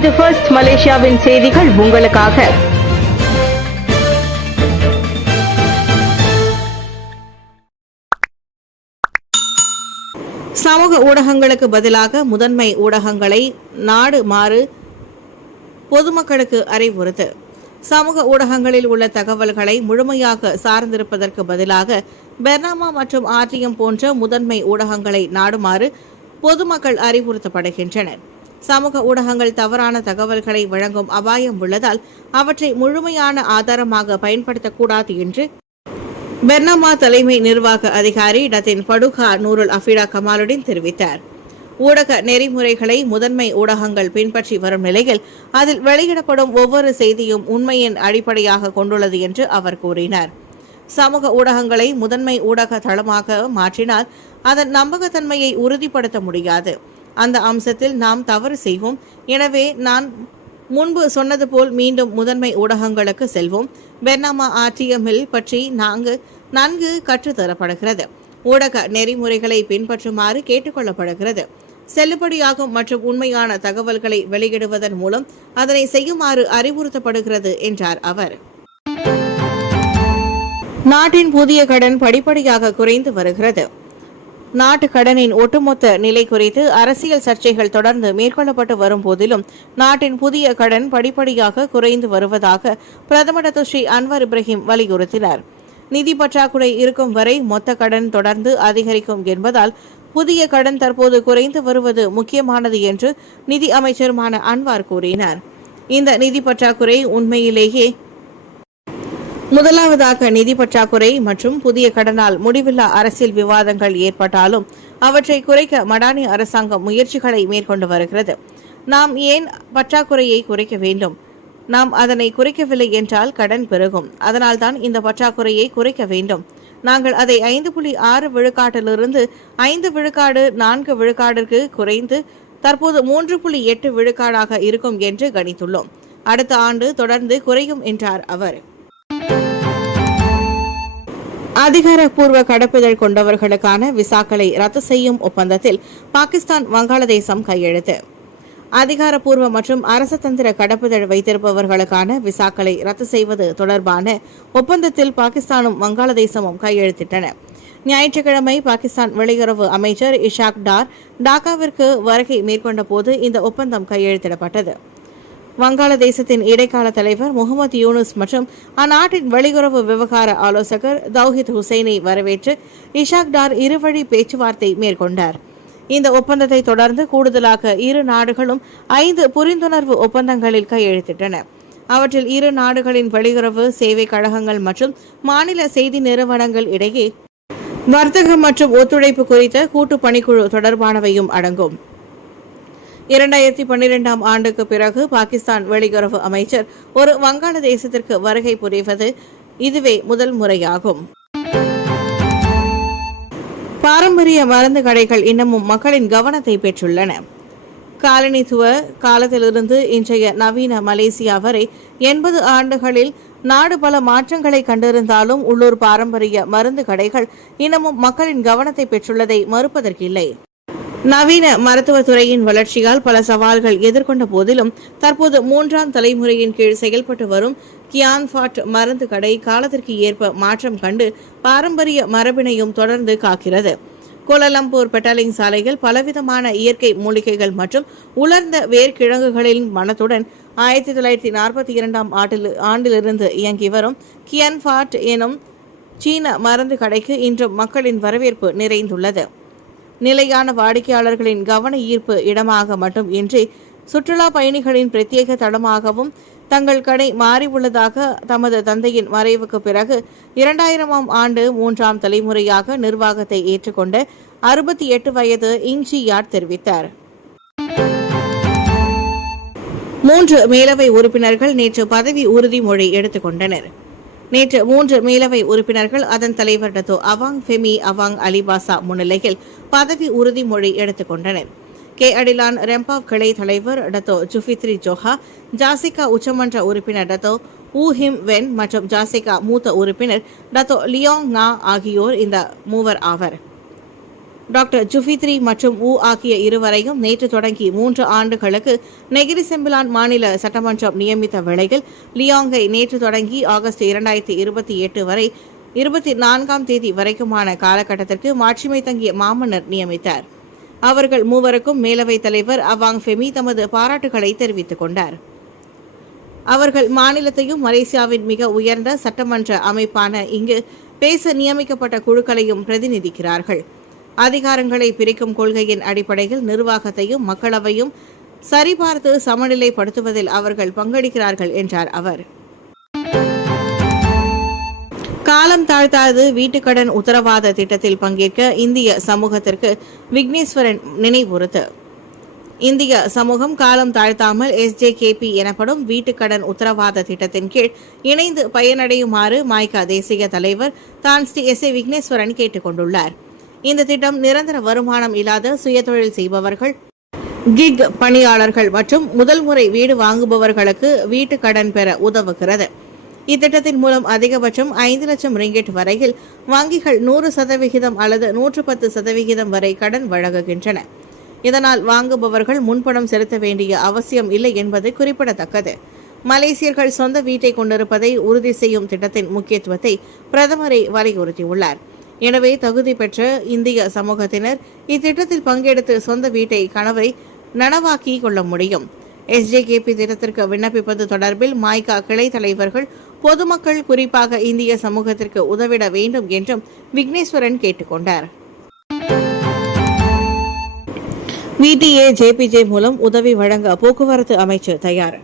இது ஃபர்ஸ்ட் மலேசியாவின் செய்திகள் உங்களுக்காக. சமூக ஊடகங்களுக்கு பதிலாக முதன்மை ஊடகங்களை நாடுமாறு பொதுமக்களுக்கு அறிவுறுத்து. சமூக ஊடகங்களில் உள்ள தகவல்களை முழுமையாக சார்ந்திருப்பதற்கு பதிலாக பெர்னாமா மற்றும் ஆர்டிஎம் போன்ற முதன்மை ஊடகங்களை நாடுமாறு பொதுமக்கள் அறிவுறுத்தப்படுகின்றனர். சமூக ஊடகங்கள் தவறான தகவல்களை வழங்கும் அபாயம் உள்ளதால் அவற்றை முழுமையான ஆதாரமாக பயன்படுத்தக்கூடாது என்று பெர்னாமா தலைமை நிர்வாக அதிகாரி டத்தின் படுகா நூருல் அஃபிடா கமாலுடன் தெரிவித்தார். ஊடக நெறிமுறைகளை முதன்மை ஊடகங்கள் பின்பற்றி வரும் நிலையில் அதில் வெளியிடப்படும் ஒவ்வொரு செய்தியும் உண்மையின் அடிப்படையாக கொண்டுள்ளது என்று அவர் கூறினார். சமூக ஊடகங்களை முதன்மை ஊடக தளமாக மாற்றினால் அதன் நம்பகத்தன்மையை உறுதிப்படுத்த முடியாது. அந்த அம்சத்தில் நாம் தவறு செய்வோம். எனவே நான் முன்பு சொன்னது போல் மீண்டும் முதன்மை ஊடகங்களுக்கு செல்வோம். பெர்னாமா ஆர்டிஎம்எல் பற்றி நன்கு கற்றுத்தரப்படுகிறது. ஊடக நெறிமுறைகளை பின்பற்றுமாறு கேட்டுக்கொள்ளப்படுகிறது. செல்லுபடியாகும் மற்றும் உண்மையான தகவல்களை வெளியிடுவதன் மூலம் அதனை செய்யுமாறு அறிவுறுத்தப்படுகிறது என்றார் அவர். நாட்டின் புதிய கடன் படிப்படியாக குறைந்து வருகிறது. நாட்டு கடனின் ஒட்டுமொத்த நிலை குறித்து அரசியல் சர்ச்சைகள் தொடர்ந்து மேற்கொள்ளப்பட்டு வரும் போதிலும் நாட்டின் புதிய கடன் படிப்படியாக குறைந்து வருவதாக பிரதமர் ஸ்ரீ அன்வர் இப்ராஹிம் வலியுறுத்தினார். நிதி பற்றாக்குறை இருக்கும் வரை மொத்த கடன் தொடர்ந்து அதிகரிக்கும் என்பதால் புதிய கடன் தற்போது குறைந்து வருவது முக்கியமானது என்று நிதி அமைச்சருமான அன்வார் கூறினார். இந்த நிதி பற்றாக்குறை உண்மையிலேயே முதலாவதாக நிதி பற்றாக்குறை மற்றும் புதிய கடனால் முடிவில்லா அரசியல் விவாதங்கள் ஏற்பட்டாலும் அவற்றை குறைக்க மடானி அரசாங்கம் முயற்சிகளை மேற்கொண்டு வருகிறது. நாம் ஏன் பற்றாக்குறையை குறைக்க வேண்டும்? நாம் அதனை குறைக்கவில்லை என்றால் கடன் பெருகும். அதனால்தான் இந்த பற்றாக்குறையை குறைக்க வேண்டும். நாங்கள் அதை 5.6 விழுக்காட்டிலிருந்து 5 விழுக்காடு 4 விழுக்காடிற்கு குறைந்து தற்போது 3.8 விழுக்காடாக இருக்கும் என்று கணித்துள்ளோம். அடுத்த ஆண்டு தொடர்ந்து குறையும் என்றார் அவர். அதிகாரப்பூர்வ கடப்பிதழ் கொண்டவர்களுக்கான விசாக்களை ரத்து செய்யும் ஒப்பந்தத்தில் பாகிஸ்தான் வங்காளதேசம் கையெழுத்து. அதிகாரப்பூர்வ மற்றும் அரசதந்திர கடப்பிதழ் வைத்திருப்பவர்களுக்கான விசாக்களை ரத்து செய்வது தொடர்பான ஒப்பந்தத்தில் பாகிஸ்தானும் வங்காளதேசமும் கையெழுத்திட்டன. ஞாயிற்றுக்கிழமை பாகிஸ்தான் வெளியுறவு அமைச்சர் இஷாக் டார் டாக்காவிற்கு வருகை மேற்கொண்ட போது இந்த ஒப்பந்தம் கையெழுத்திடப்பட்டது. வங்காளதேசத்தின் இடைக்கால தலைவர் முகமது யூனுஸ் மற்றும் அந்நாட்டின் வெளியுறவு விவகார ஆலோசகர் தௌஹித் ஹுசைனை வரவேற்று இஷாக் டார் இருவழி பேச்சுவார்த்தை மேற்கொண்டார். இந்த ஒப்பந்தத்தை தொடர்ந்து கூடுதலாக இரு நாடுகளும் 5 புரிந்துணர்வு ஒப்பந்தங்களில் கையெழுத்திட்டன. அவற்றில் இரு நாடுகளின் வெளியுறவு சேவை கழகங்கள் மற்றும் மாநில செய்தி நிறுவனங்கள் இடையே வர்த்தகம் மற்றும் ஒத்துழைப்பு குறித்த கூட்டு பணிக்குழு தொடர்பானவையும் அடங்கும். 2012ஆம் ஆண்டுக்கு பிறகு பாகிஸ்தான் வெளியுறவு அமைச்சர் ஒரு வங்காளதேசத்திற்கு வருகை புரிவது இதுவே முதல் முறையாகும். பாரம்பரிய மருந்து கடைகள் இன்னமும் மக்களின் கவனத்தை பெற்றுள்ளன. காலனித்துவ காலத்திலிருந்து இன்றைய நவீன மலேசியா வரை 80 ஆண்டுகளில் நாடு பல மாற்றங்களை கண்டிருந்தாலும் உள்ளூர் பாரம்பரிய மருந்து கடைகள் இன்னமும் மக்களின் கவனத்தை பெற்றுள்ளதை மறுப்பதற்கில்லை. நவீன மருத்துவத்துறையின் வளர்ச்சியால் பல சவால்கள் எதிர்கொண்ட போதிலும் தற்போது 3ஆம் தலைமுறையின் கீழ் செயல்பட்டு வரும் கியான்ஃபாட் மருந்து கடை காலத்திற்கு ஏற்ப மாற்றம் கண்டு பாரம்பரிய மரபினையும் தொடர்ந்து காக்கிறது. கோலாலம்பூர் பெட்டாலிங் சாலையில் பலவிதமான இயற்கை மூலிகைகள் மற்றும் உலர்ந்த வேர்க்கிழங்குகளின் மனத்துடன் 1942ஆம் ஆண்டிலிருந்து இயங்கி வரும் கியான்ஃபாட் எனும் சீன மருந்து கடைக்கு இன்றும் மக்களின் வரவேற்பு நிறைந்துள்ளது. நிலையான வாடிக்கையாளர்களின் கவன ஈர்ப்பு இடமாக மட்டும் இன்றி சுற்றுலா பயணிகளின் பிரத்யேக தளமாகவும் தங்கள் கடை மாறியுள்ளதாக தமது தந்தையின் மறைவுக்கு பிறகு 2000ஆம் ஆண்டு 3ஆம் தலைமுறையாக நிர்வாகத்தை ஏற்றுக்கொண்ட 68 வயது இங்ஜியாட் தெரிவித்தார். 3 மேலவை உறுப்பினர்கள் நேற்று பதவி உறுதிமொழி எடுத்துக் கொண்டனர். நேற்று 3 மேலவை உறுப்பினர்கள் அதன் தலைவர் டத்தோ அவாங் ஃபெமி அவாங் அலிபாசா முன்னிலையில் பதவி உறுதிமொழி எடுத்துக் கொண்டனர். கே அடிலான் ரெம்பாவ் கிளை தலைவர் டத்தோ ஜுஃபித்ரி ஜோஹா, ஜாசிகா உச்சமன்ற உறுப்பினர் டத்தோ ஊஹிம் வென் மற்றும் ஜாசிகா மூத்த உறுப்பினர் டத்தோ லியோங் ngா ஆகியோர் இந்த மூவர் ஆவர். டாக்டர் ஜுஃபித்ரி மற்றும் ஊ ஆகிய இருவரையும் நேற்று தொடங்கி 3 ஆண்டுகளுக்கு நெகிரி செம்பிலான் மாநில சட்டமன்றம் நியமித்த வேளையில் லியாங்கை நேற்று தொடங்கி ஆகஸ்ட் 2028 வரை 24ஆம் தேதி வரைக்குமான காலகட்டத்திற்கு மாட்சிமை தங்கிய மாமன்னர் நியமித்தார். அவர்கள் மூவருக்கும் மேலவைத் தலைவர் அவாங் ஃபெமி தமது பாராட்டுகளை தெரிவித்துக் கொண்டார். அவர்கள் மாநிலத்தையும் மலேசியாவின் மிக உயர்ந்த சட்டமன்ற அமைப்பான இங்கு பேச நியமிக்கப்பட்ட குழுக்களையும் பிரதிநிதிக்கிறார்கள். அதிகாரங்களை பிரிக்கும் கொள்கையின் அடிப்படையில் நிர்வாகத்தையும் மக்களவையும் சரிபார்த்து சமநிலைப்படுத்துவதில் அவர்கள் பங்கெடுக்கிறார்கள் என்றார் அவர். காலம் தாழ்த்தாது வீட்டுக்கடன் உத்தரவாத திட்டத்தில் பங்கேற்க இந்திய சமூகத்திற்கு விக்னேஸ்வரன் நினைவுறுத்து. இந்திய சமூகம் காலம் தாழ்த்தாமல் SJKP எனப்படும் வீட்டுக்கடன் உத்தரவாத திட்டத்தின் கீழ் இணைந்து பயனடையுமாறு மாய்கா தேசிய தலைவர் தான் ஸ்ரீ SA விக்னேஸ்வரன் கேட்டுக் கொண்டுள்ளார். இந்த திட்டம் நிரந்தர வருமானம் இல்லாத சுயதொழில் செய்பவர்கள், கிக் பணியாளர்கள் மற்றும் முதல் முறை வீடு வாங்குபவர்களுக்கு வீட்டுக்கடன் பெற உதவுகிறது. இத்திட்டத்தின் மூலம் அதிகபட்சம் 5 லட்சம் ரிங்கிட் வரையில் வங்கிகள் 100% அல்லது 110% வரை கடன் வழங்குகின்றன. இதனால் வாங்குபவர்கள் முன்பணம் செலுத்த வேண்டிய அவசியம் இல்லை என்பது குறிப்பிடத்தக்கது. மலேசியர்கள் சொந்த வீட்டை கொண்டிருப்பதை உறுதி செய்யும் திட்டத்தின் முக்கியத்துவத்தை பிரதமரை வலியுறுத்தியுள்ளார். எனவே தகுதி பெற்ற இந்திய சமூகத்தினர் இத்திட்டத்தில் பங்கெடுத்து சொந்த வீட்டை கனவை நனவாக்கி கொள்ள முடியும். SJKP திட்டத்திற்கு விண்ணப்பிப்பது தொடர்பில் மாய்கா கிளை தலைவர்கள் பொதுமக்கள் குறிப்பாக இந்திய சமூகத்திற்கு உதவிட வேண்டும் என்றும் விக்னேஸ்வரன் கேட்டுக்கொண்டார். VTA JPJ மூலம் உதவி வழங்க போக்குவரத்து அமைச்சு தயார்.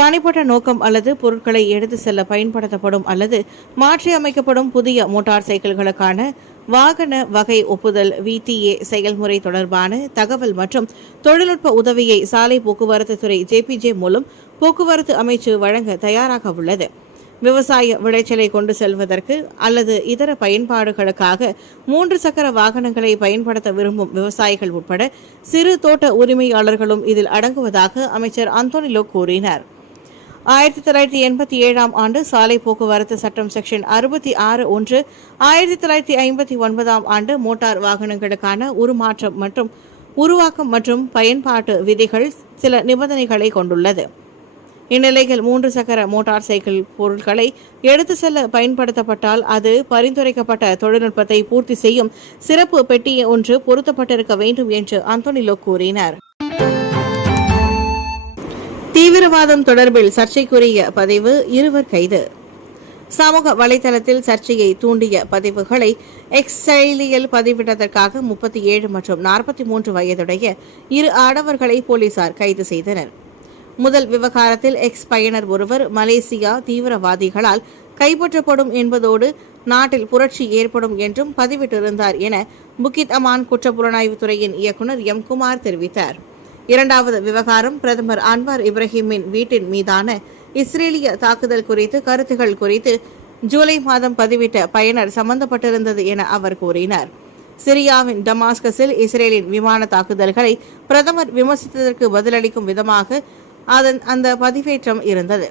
தனிப்பட்ட நோக்கம் அல்லது பொருட்களை எடுத்து செல்ல பயன்படுத்தப்படும் அல்லது மாற்றி அமைக்கப்படும் புதிய மோட்டார் சைக்கிள்களுக்கான வாகன வகை ஒப்புதல் VTA செயல்முறை தொடர்பான தகவல் மற்றும் தொழில்நுட்ப உதவியை சாலை போக்குவரத்து துறை JPJ மூலம் போக்குவரத்து அமைச்சு வழங்க தயாராக உள்ளது. விவசாய விளைச்சலை கொண்டு செல்வதற்கு அல்லது இதர பயன்பாடுகளுக்காக 3 சக்கர வாகனங்களை பயன்படுத்த விரும்பும் விவசாயிகள் உட்பட சிறு தோட்ட உரிமையாளர்களும் இதில் அடங்குவதாக அமைச்சர் அந்தோனிலோ கூறினார். 1987ஆம் ஆண்டு சாலை போக்குவரத்து சட்டம் செக்ஷன் 66(1), 1959ஆம் ஆண்டு மோட்டார் வாகனங்களுக்கான உருமாற்றம் மற்றும் உருவாக்கம் மற்றும் பயன்பாட்டு விதிகள் சில நிபந்தனைகளை கொண்டுள்ளது. இந்நிலையில் 3 சக்கர மோட்டார் சைக்கிள் பொருட்களை எடுத்து செல்ல பயன்படுத்தப்பட்டால் அது பரிந்துரைக்கப்பட்ட தொழில்நுட்பத்தை பூர்த்தி செய்யும் சிறப்பு பெட்டி ஒன்று பொருத்தப்பட்டிருக்க வேண்டும் என்று அந்தோனிலோ கூறினார். தீவிரவாதம் தொடர்பில் சர்ச்சைக்குரிய பதிவு, 2 கைது. சமூக வலைதளத்தில் சர்ச்சையை தூண்டிய பதிவுகளை எக்ஸ் செயலியில் பதிவிட்டதற்காக 37 மற்றும் 43 வயதுடைய 2 ஆடவர்களை போலீசார் கைது செய்தனர். முதல் விவகாரத்தில் எக்ஸ் பயனர் ஒருவர் மலேசியா தீவிரவாதிகளால் கைப்பற்றப்படும் என்பதோடு நாட்டில் புரட்சி ஏற்படும் என்றும் பதிவிட்டிருந்தார் என புக்கித் அமான் குற்றப்புலனாய்வு துறையின் இயக்குநர் M. குமார் தெரிவித்தார். 2வது விவகாரம் பிரதமர் அன்வார் இப்ராஹிமின் வீட்டின் மீதான இஸ்ரேலிய தாக்குதல் குறித்து கருத்துகள் குறித்து ஜூலை மாதம் பதிவிட்ட பயனர் சம்பந்தப்பட்டிருந்தது என அவர் கூறினார். சிரியாவின் டமாஸ்கஸில் இஸ்ரேலின் விமான தாக்குதல்களை பிரதமர் விமர்சித்ததற்கு பதிலளிக்கும் விதமாக அந்த பதிவேற்றம் இருந்தது.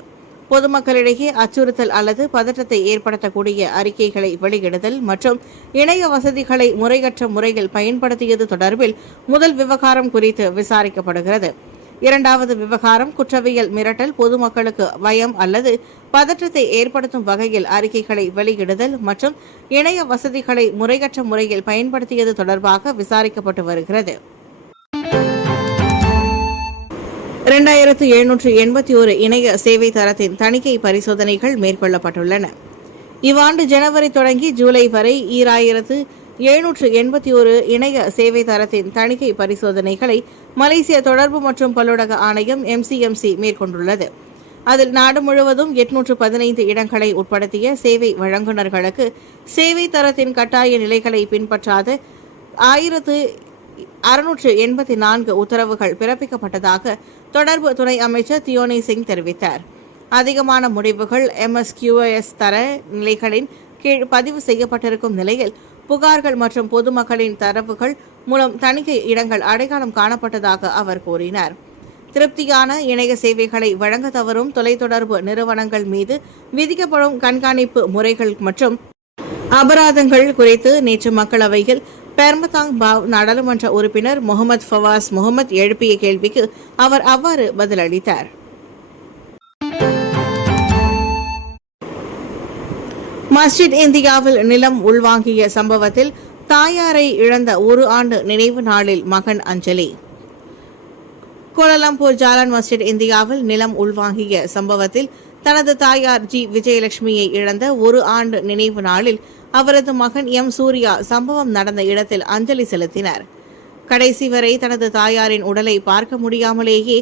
பொதுமக்களிடையே அச்சுறுத்தல் அல்லது பதற்றத்தை ஏற்படுத்தக்கூடிய அறிக்கைகளை வெளியிடுதல் மற்றும் இணைய வசதிகளை முறையற்ற முறையில் பயன்படுத்தியது தொடர்பில் முதல் விவகாரம் குறித்து விசாரிக்கப்படுகிறது. 2வது விவகாரம் குற்றவியல் மிரட்டல், பொதுமக்களுக்கு பயம் அல்லது பதற்றத்தை ஏற்படுத்தும் வகையில் அறிக்கைகளை வெளியிடுதல் மற்றும் இணைய வசதிகளை முறையற்ற முறையில் பயன்படுத்தியது தொடர்பாக விசாரிக்கப்பட்டு வருகிறது. 2781 இணைய சேவை தரத்தின் தணிக்கை பரிசோதனைகள் மேற்கொள்ளப்பட்டுள்ளன. இவ்வாண்டு ஜனவரி தொடங்கி ஜூலை வரை 2781 இணைய சேவை தரத்தின் தணிக்கை பரிசோதனைகளை மலேசிய தொடர்பு மற்றும் பல்லுலக ஆணையம் MCMC மேற்கொண்டுள்ளது. அதில் நாடு முழுவதும் 815 இடங்களை உட்படுத்திய சேவை வழங்குநர்களுக்கு சேவை தரத்தின் கட்டாய நிலைகளை பின்பற்றாத 1684 உத்தரவுகள் பிறப்பிக்கப்பட்டதாக தொடர்பு துணை அமைச்சர் தியோனி சிங் தெரிவித்தார். அதிகமான முடிவுகள் MSQS தர நிலைகளின் கீழ் பதிவு செய்யப்பட்டிருக்கும் நிலையில் புகார்கள் மற்றும் பொதுமக்களின் தரவுகள் மூலம் தணிக்கை இடங்கள் அடையாளம் காணப்பட்டதாக அவர் கூறினார். திருப்தியான இணைய சேவைகளை வழங்க தவறும் தொலைத்தொடர்பு நிறுவனங்கள் மீது விதிக்கப்படும் கண்காணிப்பு முறைகள் மற்றும் அபராதங்கள் குறித்து நேற்று மக்களவையில் பெர்மதாங் பாவ் நாடாளுமன்ற உறுப்பினர் முகமது ஃபவாஸ் முகமது எழுப்பிய கேள்விக்கு அவர் அவ்வாறு பதிலளித்தார். மஸ்ஜித் இந்தியாவில் நிலம் உள்வாங்கிய சம்பவத்தில் தாயாரை இழந்த 1 ஆண்டு நினைவு நாளில் மகன் அஞ்சலி. கோலாலம்பூர் ஜாலான் மஸ்ஜித் இந்தியாவில் நிலம் உள்வாங்கிய சம்பவத்தில் தனது தாயார் ஜி விஜயலட்சுமியை இழந்த 1 ஆண்டு நினைவு நாளில் அவரது மகன் எம் சூர்யா சம்பவம் நடந்த இடத்தில் அஞ்சலி செலுத்தினார். கடைசி வரை தனது தாயாரின் உடலை பார்க்க முடியாமலேயே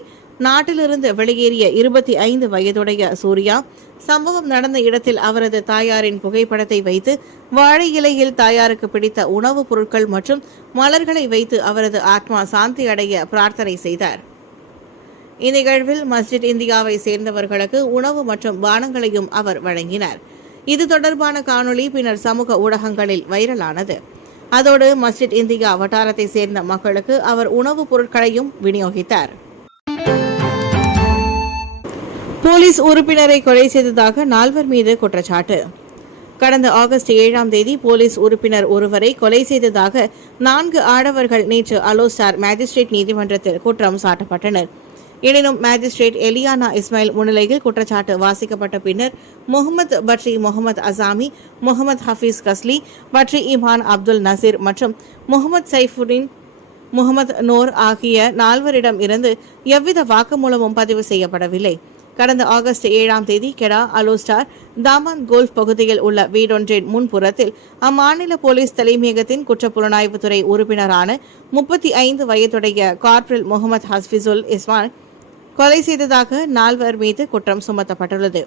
நாட்டிலிருந்து வெளியேறிய 25 வயதுடைய சூர்யா சம்பவம் நடந்த இடத்தில் அவரது தாயாரின் புகைப்படத்தை வைத்து வாழை இலையில் தாயாருக்கு பிடித்த உணவுப் பொருட்கள் மற்றும் மலர்களை வைத்து அவரது ஆத்மா சாந்தி அடைய பிரார்த்தனை செய்தார். இந்நிகழ்வில் மஸ்ஜித் இந்தியாவை சேர்ந்தவர்களுக்கு உணவு மற்றும் பானங்களையும் அவர் வழங்கினார். இது தொடர்பான காணொளி பின்னர் சமூக ஊடகங்களில் வைரலானது. அதோடு மஸ்ஜித் இந்தியா வட்டாரத்தை சேர்ந்த மக்களுக்கு அவர் உணவுப் பொருட்களையும் விநியோகித்தார். போலீஸ் உறுப்பினரை கொலை செய்ததாக 4 மீது குற்றச்சாட்டு. கடந்த ஆகஸ்ட் 7ஆம் தேதி போலீஸ் உறுப்பினர் ஒருவரை கொலை செய்ததாக 4 ஆடவர்கள் நேற்று அலோஸ்டார் மேஜிஸ்ட்ரேட் நீதிமன்றத்தில் குற்றம் சாட்டப்பட்டனர். எனினும் மேஜிஸ்ட்ரேட் எலியானா இஸ்மாயில் முன்னிலையில் குற்றச்சாட்டு வாசிக்கப்பட்ட பின்னர் முகமது பட்ரி முகமது அசாமி, முகமது ஹபீஸ் கஸ்லி, பட்ரி இமான் அப்துல் நசீர் மற்றும் முகமது சைஃபுடின் முகமது நோர் ஆகிய 4 இருந்து எவ்வித வாக்குமூலமும் பதிவு செய்யப்படவில்லை. கடந்த ஆகஸ்ட் 7ஆம் தேதி கெடா அலோஸ்டார் தாமான் கோல்ஃப் பகுதியில் உள்ள வீடொன்றின் முன்புறத்தில் அம்மாநில போலீஸ் தலைமையகத்தின் குற்றப்புலனாய்வுத்துறை உறுப்பினரான 35 வயதுடைய கார்ப்ரல் முகமது ஹஸ்பிசுல் இஸ்மான் கொலை செய்ததாக 4 மீது குற்றம் சுமத்தப்பட்டுள்ளது.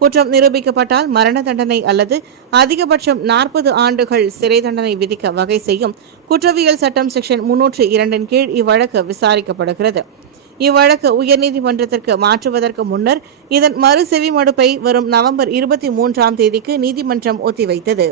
குற்றம் நிரூபிக்கப்பட்டால் மரண தண்டனை அல்லது அதிகபட்சம் 40 ஆண்டுகள் சிறை தண்டனை விதிக்க வகை செய்யும் குற்றவியல் சட்டம் செக்ஷன் 302 கீழ் இவ்வழக்கு விசாரிக்கப்படுகிறது. இவ்வழக்கு உயர்நீதிமன்றத்திற்கு மாற்றுவதற்கு முன்னர் இதன் மறு செவிமடுப்பை வரும் நவம்பர் 23ஆம் தேதிக்கு நீதிமன்றம் ஒத்திவைத்தது.